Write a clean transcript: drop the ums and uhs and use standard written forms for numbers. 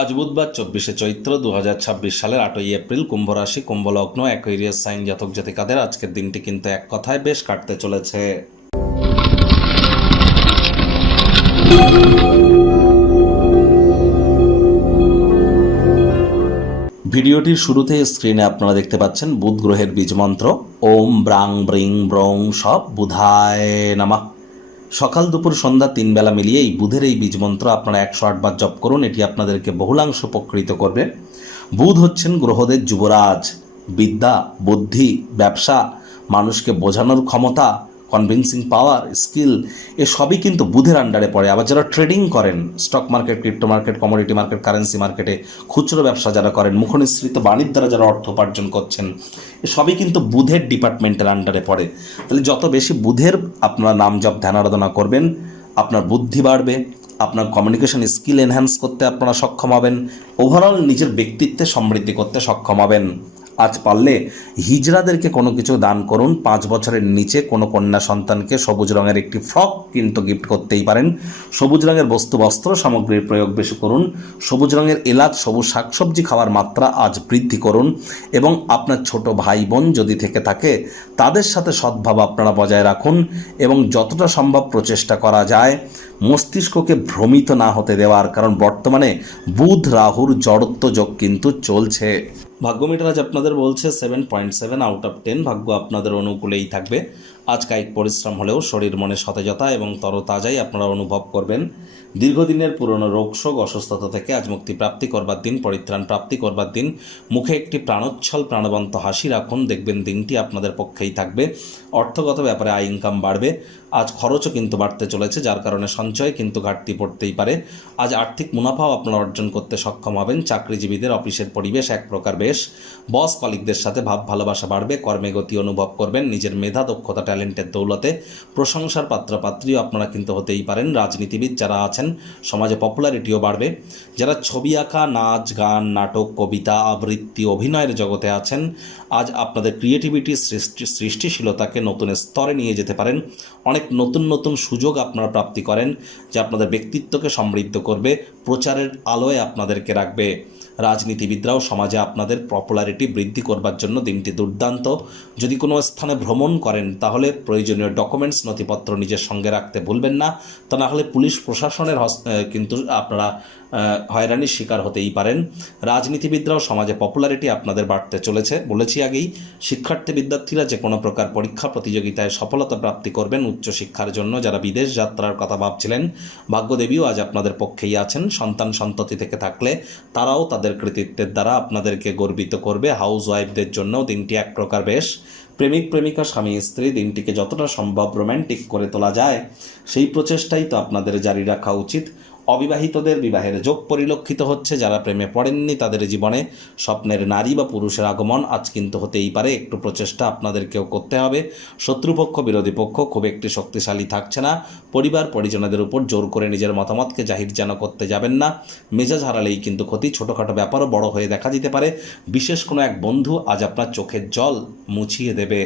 আজ বুধবার 24শে চৈত্র 2026 সালের 8ই এপ্রিল, কুম্ভ রাশি, কুম্ভ লগ্ন, অ্যাকুয়ারিয়াস সাইন জাতক জাতিকাদের আজকের দিনটি কিন্তু এক কথায় বেশ কাটতে চলেছে। ভিডিওটির শুরুতে স্ক্রিনে আপনারা দেখতে পাচ্ছেন বুধ গ্রহের বীজ মন্ত্র ওম ব্রাং ব্রিং ব্রং সব বুধায় নমঃ। সকাল দুপুর সন্ধ্যা 3 বেলা মিলিয়ে এই বুধের এই বীজ মন্ত্র আপনারা 108 বার জপ করুন। এটি আপনাদেরকে বহুলাংশ উপকৃত করবে। বুধ হচ্ছেন গ্রহদের যুবরাজ। বিদ্যা, বুদ্ধি, ব্যবসা, মানুষকে বোঝানোর ক্ষমতা, কনভিন্সিং পাওয়ার, স্কিল, এ সবই কিন্তু বুধের আন্ডারে পড়ে। আবার যারা ট্রেডিং করেন, stock market, crypto market, commodity market, currency মার্কেটে খুচরো ব্যবসা যারা করেন, মুখনিসৃত বাণীর দ্বারা যারা অর্থ উপার্জন করছেন, এ সবই কিন্তু বুধের ডিপার্টমেন্টের আন্ডারে পড়ে। তাহলে যত বেশি বুধের আপনারা নাম জপ ধ্যান আরাধনা করবেন, আপনার বুদ্ধি বাড়বে, আপনার কমিউনিকেশন স্কিল এনহ্যান্স করতে আপনারা সক্ষম হবেন, ওভারঅল নিজের ব্যক্তিত্বে সমৃদ্ধি করতে সক্ষম হবেন। আজ পারলে হিজড়াদেরকে কোনো কিছু দান করুন। 5 বছরের নিচে কোনো কন্যা সন্তানকে সবুজ রঙের একটি ফ্রক কিন্তু গিফট করতেই পারেন। সবুজ রঙের বস্তু বস্ত্র সামগ্রীর প্রয়োগ বেশি করুন। সবুজ রঙের এলাচ, সবুজ শাকসবজি খাওয়ার মাত্রা আজ বৃদ্ধি করুন এবং আপনার ছোট ভাই বোন যদি থেকে থাকে তাদের সাথে সদ্ভাব আপনারা বজায় রাখুন এবং যতটা সম্ভব প্রচেষ্টা করা যায় মস্তিষ্ককে ভ্রমিত না হতে দেওয়ার, কারণ বর্তমানে বুধ রাহুর জড়ত্ব যোগ কিন্তু চলছে। ভাগ্য মিটার আজ আপনাদের বলছে 7.7 আউট অফ 10। ভাগ্য আপনাদের অনুকূলেই থাকবে। আজ কায়িক পরিশ্রম হলেও শরীর মনে সতেজতা এবং তরতাজাই আপনারা অনুভব করবেন। দীর্ঘদিনের পুরনো রোগশোক, অসুস্থতা থেকে আজ মুক্তি প্রাপ্তি করবার দিন, পরিত্রাণ প্রাপ্তি করবার দিন। মুখে একটি প্রাণোচ্ছল প্রাণবন্ত হাসি রাখুন, দেখবেন দিনটি আপনাদের পক্ষেই থাকবে। অর্থগত ব্যাপারে আয় ইনকাম বাড়বে। আজ খরচও কিন্তু বাড়তে চলেছে, যার কারণে সঞ্চয়ে কিন্তু ঘাটতি পড়তেই পারে। আজ আর্থিক মুনাফাও আপনারা অর্জন করতে সক্ষম হবেন। চাকরিজীবীদের অফিসের পরিবেশ এক প্রকার বেশ। বস কলিগদের সাথে ভাব ভালোবাসা বাড়বে। কর্মে গতি অনুভব করবেন। নিজের মেধা, দক্ষতা, ট্যালেন্টের দৌলতে প্রশংসার পাত্রপাত্রীও আপনারা কিন্তু হতেই পারেন। রাজনীতিবিদ যারা আছেন সমাজে পপুলারিটিও বাড়বে। যারা ছবি আঁকা, নাচ, গান, নাটক, কবিতা, আবৃত্তি, অভিনয়ের জগতে আছেন আজ আপনাদের ক্রিয়েটিভিটি, সৃষ্টিশীলতাকে নতুন স্তরে নিয়ে যেতে পারেন। অনেক নতুন নতুন সুযোগ আপনারা প্রাপ্তি করেন যা আপনাদের ব্যক্তিত্বকে সমৃদ্ধ করবে, প্রচারের আলোয় আপনাদেরকে রাখবে। রাজনীতিবিদরাও সমাজে আপনাদের পপুলারিটি বৃদ্ধি করবার জন্য দিনটি দুর্দান্ত। যদি কোনো স্থানে ভ্রমণ করেন তাহলে প্রয়োজনীয় ডকুমেন্টস, নথিপত্র নিজের সঙ্গে রাখতে ভুলবেন না। তা না হলে পুলিশ প্রশাসনের কিন্তু আপনারা হয়রানির শিকার হতেই পারেন। রাজনীতিবিদরাও সমাজে পপুলারিটি আপনাদের বাড়তে চলেছে। বলেছি আগেই, শিক্ষার্থী বিদ্যার্থীরা যে কোনো প্রকার পরীক্ষা প্রতিযোগিতায় সফলতা প্রাপ্তি করবেন উচ্চশিক্ষার জন্য। যারা বিদেশ যাত্রার কথা ভাবছিলেন, ভাগ্যদেবীও আজ আপনাদের পক্ষেই আছেন। সন্তান সন্ততি থেকে থাকলে তারাও তাদের কৃতিত্বের দ্বারা আপনাদেরকে গর্বিত করবে। হাউস ওয়াইফদের জন্যও দিনটি এক প্রকার বেশ। প্রেমিক প্রেমিকা, স্বামী স্ত্রী দিনটিকে যতটা সম্ভব রোম্যান্টিক করে তোলা যায় সেই প্রচেষ্টাই তো আপনাদের জারি রাখা উচিত। অবিবাহিতদের বিবাহের যোগ পরিলক্ষিত হচ্ছে। যারা প্রেমে পড়েননি তাদের জীবনে স্বপ্নের নারী বা পুরুষের আগমন আজ কিন্তু হতেই পারে। একটু প্রচেষ্টা আপনাদেরকেও করতে হবে। শত্রুপক্ষ, বিরোধী পক্ষ খুব একটি শক্তিশালী থাকছে না। পরিবার পরিজনদের উপর জোর করে নিজের মতামতকে জাহির যেন করতে যাবেন না। মেজাজ হারালেই কিন্তু ক্ষতি। ছোটোখাটো ব্যাপারও বড় হয়ে দেখা দিতে পারে। বিশেষ কোনো এক বন্ধু আজ আপনার চোখের জল মুছিয়ে দেবে।